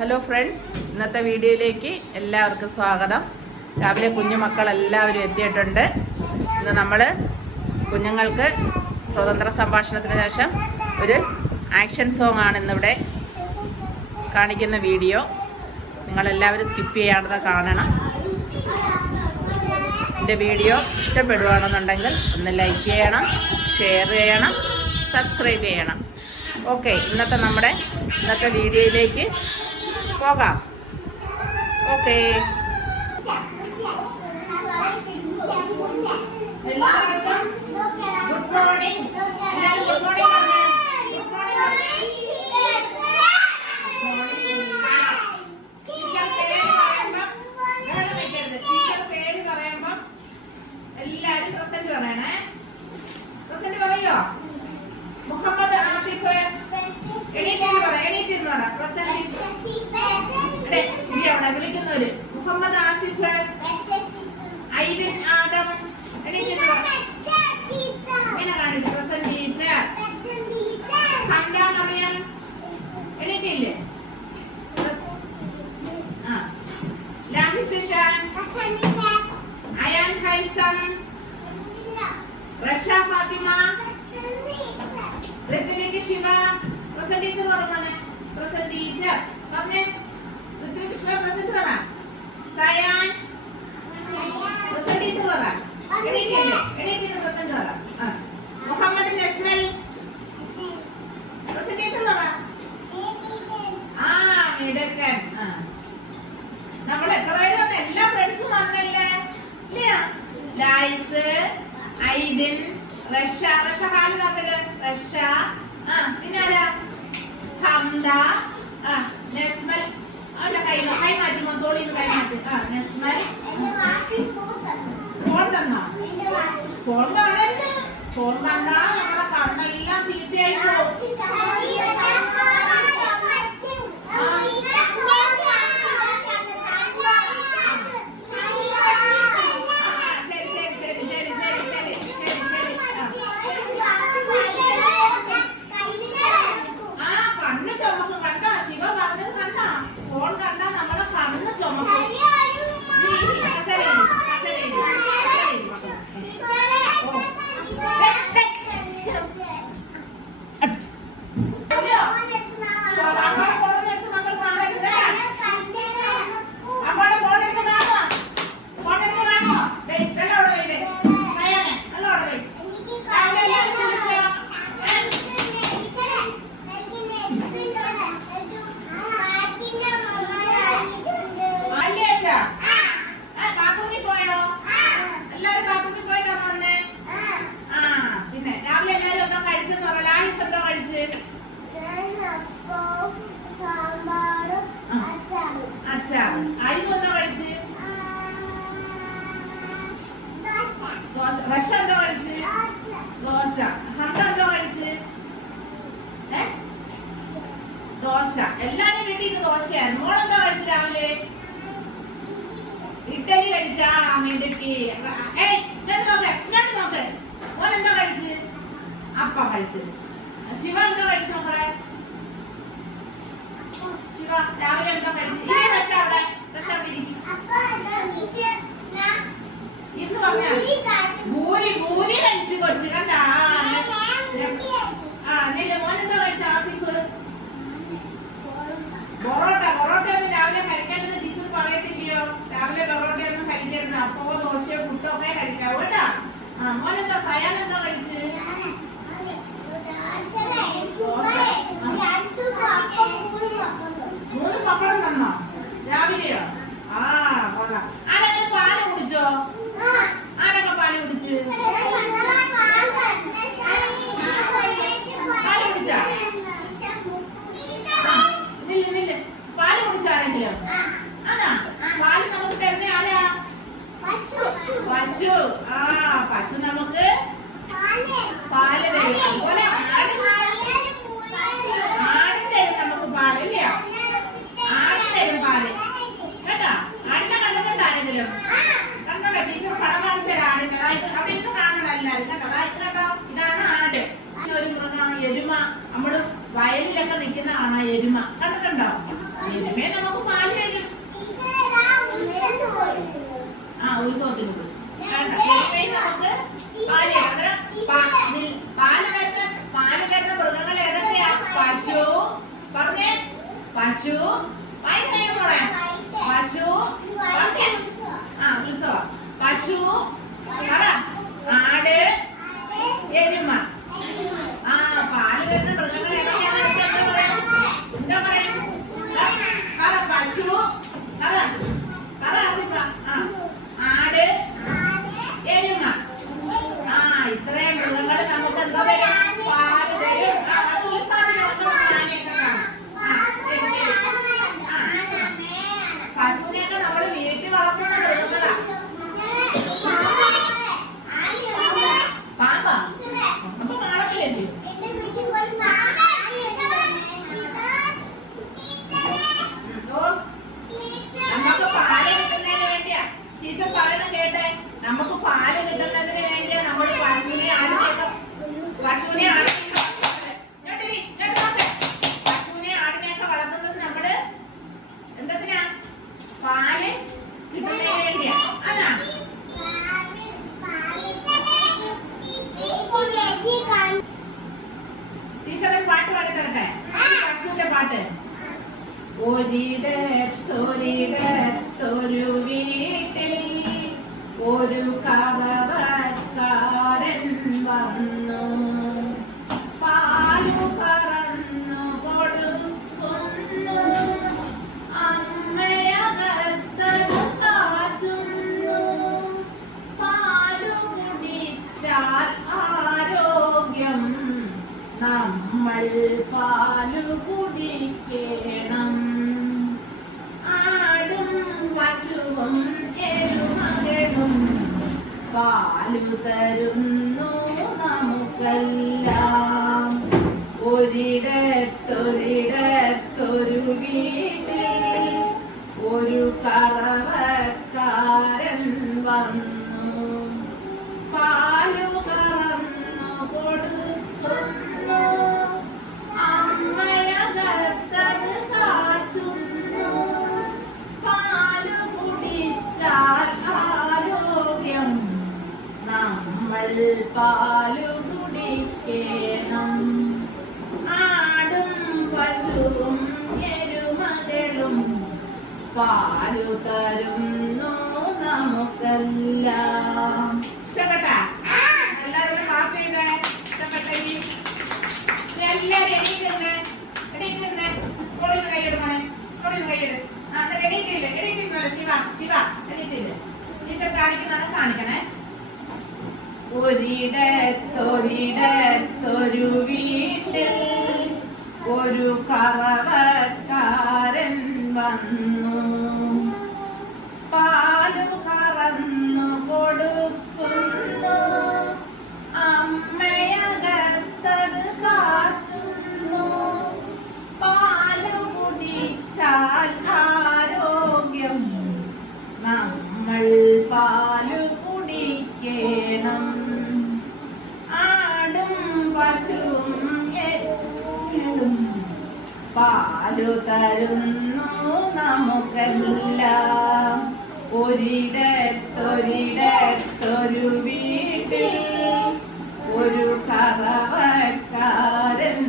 Hello friends ഇന്നത്തെ വീഡിയോയിലേക്ക് എല്ലാവർക്കും സ്വാഗതം. രാവിലെ കുഞ്ഞുമക്കൾ എല്ലാവരും എത്തിയിട്ടുണ്ട്. ഇന്ന് നമ്മൾ കുഞ്ഞുങ്ങൾക്ക് സ്വതന്ത്ര സംഭാഷണത്തിന് ശേഷം ഒരു ആക്ഷൻ സോങ് ആണ് ഇന്നിവിടെ കാണിക്കുന്ന വീഡിയോ. നിങ്ങളെല്ലാവരും സ്കിപ്പ് ചെയ്യാതെ കാണണം. എന്റെ വീഡിയോ ഇഷ്ടപ്പെടുകയാണെന്നുണ്ടെങ്കിൽ ഒന്ന് ലൈക്ക് ചെയ്യണം ഷെയർ ചെയ്യണം സബ്സ്ക്രൈബ് ചെയ്യണം. ഓക്കെ ഇന്നത്തെ നമ്മുടെ ഇന്നത്തെ വീഡിയോയിലേക്ക് പോകാം. ഓക്കെ. ഗുഡ് മോർണിംഗ് എല്ലാവരും ഗുഡ് മോർണിംഗ് ടീച്ചർ പേര് പറയുമ്പം വേറെ വെക്കരുത്. ടീച്ചർ പേര് പറയുമ്പം എല്ലാരും പ്രസന്റ് പറയണേ പ്രസന്റ് പറയോ മുഹമ്മദ് ആസിഫ് എണീറ്റ് പറ എണീറ്റ് എന്ന് പറ പ്രസന്റ് ഇവിടെ ഇരി വിളിക്കുന്നവര്? Muhammad Asif Aibin Adam present teacher. ഹംദ Mariyam. എണീറ്റില്ലേ? അയാൻ ഹൈസം. റഷ ഫാത്തിമ. ഋത്വിക് ശിവ. പ്രസന്റ് ടീച്ചർ പറഞ്ഞേ പ്രസന്റ് ടീച്ചർ. പറഞ്ഞേ. ശിവ പ്രസന്റ് പറ സയാൻ പ്രസന്റ് ടീച്ചർ പറ എണീറ്റിന്ന് പ്രസന്റ് പറ. മുഹമ്മദ് നസ്മൽ പ്രസന്റ് ടീച്ചർ പറ ആ മിടുക്കൻ നമ്മൾ എത്ര പേര് വന്ന് എല്ലാ ഫ്രണ്ട്സും വന്നല്ലേ? ഇല്ല? ലൈസ് ഐഡിൻ റഷ റഷ ഹാൽ നോക്കൽ റഷ ആ പിന്നെ ആരാ? ഹംദ ആ നെസ്മൽ അവന്റെ കൈ കൈ മാറ്റുമോ തോളിന്ന് കൈ മാറ്റി. ആ നെസ്മൽ ഫോൺ തന്നോ? ഫോൺ കാണരുത് ഫോൺ കണ്ടാ നമ്മളെ കണ്ണെല്ലാം ചീത്തയായി അപ്പം കഴിച്ച്. ശിവ എന്തോ കഴിച്ചു മക്കളെ? ശിവ രാവിലെ എന്തോ കഴിച്ച്? ഇതേ രക്ഷ അവിടെ രക്ഷ അവിടെ ഇരിക്കും. ഇന്ന് പറഞ്ഞ ഭൂരി ഭൂരി കഴിച്ച് കൊച്ചു ആ എന്നില്ല മോൻ എന്തോ കഴിച്ച ആസിഫ് പൊറോട്ട പൊറോട്ട ഒന്നും രാവിലെ കഴിക്കരുത് ടീച്ചർ പറയത്തില്ലയോ? രാവിലെ പൊറോട്ട ഒക്കെ കഴിക്കാവൂ കേട്ടാ ആ. മോനെന്താ സയാൻ എന്താ കഴിച്ച് മൂന്ന് പപ്പടം തന്നോ? രാവിലെയോ? പശു പറഞ്ഞേ പശു മോളെ പശു പറഞ്ഞേ ആ ഉത്സവ പശു പറ ആട് എരുമ ആ പാൽ വരുന്ന പശുവിനെ ആടിനെയൊക്കെ പശുവിനെ ആടിനെയൊക്കെ വളർത്തുന്നത് നമ്മൾ എന്തതിനാ? പാൽ ടീച്ചറിന് പാട്ട് പാടി തരട്ടെ? പശുവിന്റെ പാട്ട്. ഒരിടത്തൊരിടത്തൊരു വീട്ടിൽ ഒരു കഥവക്കാരൻ കിട്ടുന്നു നമുക്കെല്ലാം. ഒരിടത്തൊരിടത്തൊരു വീട്ടിൽ ഒരു കള പാലു നമുക്കെല്ലാം. ഇഷ്ടപ്പെട്ട? ആ. ശിവ. ശിവ എണീക്കില്ല ടീച്ചർ കാണിക്കുന്നതാണ് കാണിക്കണേ. ഒരിടത്തൊരിട പാലു തരുന്നു നമുക്കെല്ലാം. ഒരിടത്തൊരിടത്തൊരു വീട്ടിൽ ഒരു കറവക്കാരൻ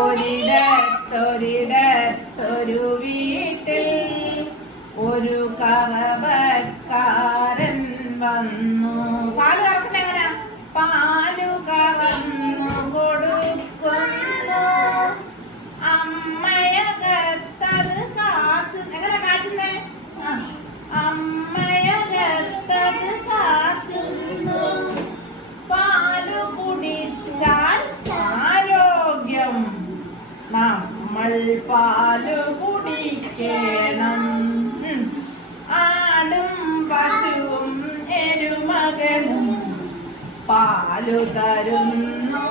ഒരിടത്തൊരിട പാലു തരുന്നു.